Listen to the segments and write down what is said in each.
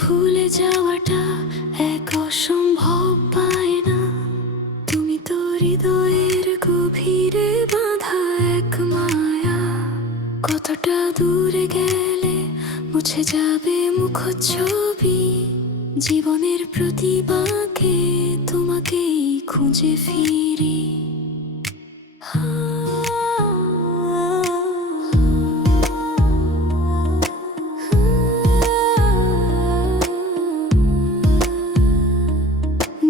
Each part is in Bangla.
ভুলে যাওয়াটা এক অসম্ভব পায়না। তুমি তো হৃদয়ের গভীরে বাঁধা এক মায়া। কতটা দূরে গেলে মুছে যাবে মুখচ্ছবি। জীবনের প্রতি বাঁকে তোমাকেই খুঁজে ফিরি।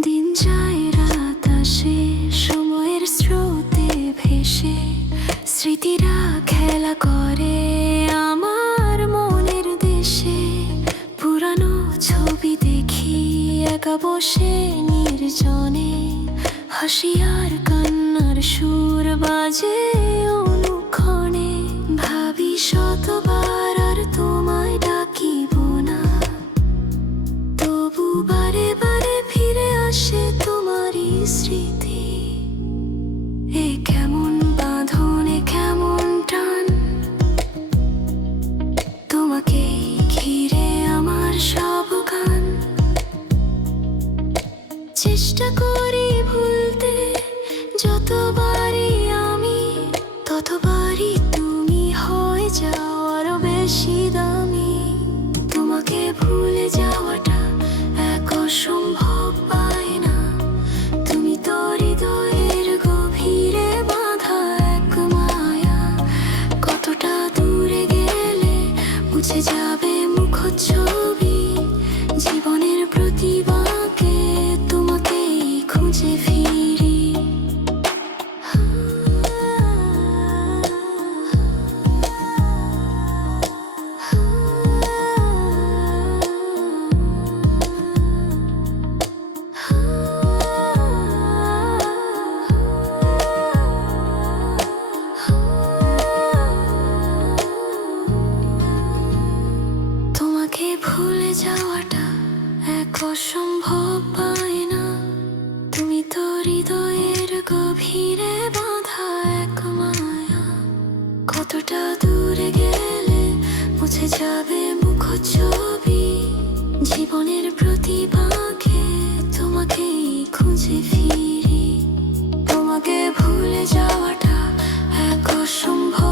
দিন যায় রাত আসে, সময়ের স্রোতে ভেসে স্মৃতিরা খেলা করে আমার মনের দেশে। পুরানো ছবি দেখি একা বসে নির্জনে, হাসি আর কান্নার সুর বাজে অনুক্ষণে। ভাবি শতবার আর তোমায় ডাকিব না, তবু বারে বারে ফিরে আসে তোমারই স্মৃতি। এ কেমন বাঁধন, এ কেমন টান, তোমাকে ঘিরে আমার সব গান। চেষ্টা করি ভুলতে যতবারই আমি, ততবারই তুমি হয়ে যাও আরো বেশি দামি। তোমাকে ভুলে যাওয়াটা এক অসম্ভব পায়না। তুমি তো হৃদয়ের গভীরে বাঁধা এক মায়া। কতটা দূরে গেলে মুছে যাবে মুখচ্ছবি। জীবনের প্রতি বাঁকে তোমাকেই খুঁজে ফিরি। তোমাকে ভুলে যাওয়াটা এক অসম্ভব পায়না। তুমি তো হৃদয়ের গভীরে বাঁধা এক মায়া। কতটা দূরে গেলে মুছে যাবে মুখচ্ছবি। জীবনের প্রতি বাঁকে তোমাকেই খুঁজে ফিরি। তোমাকে ভুলে যাওয়াটা এক অসম্ভব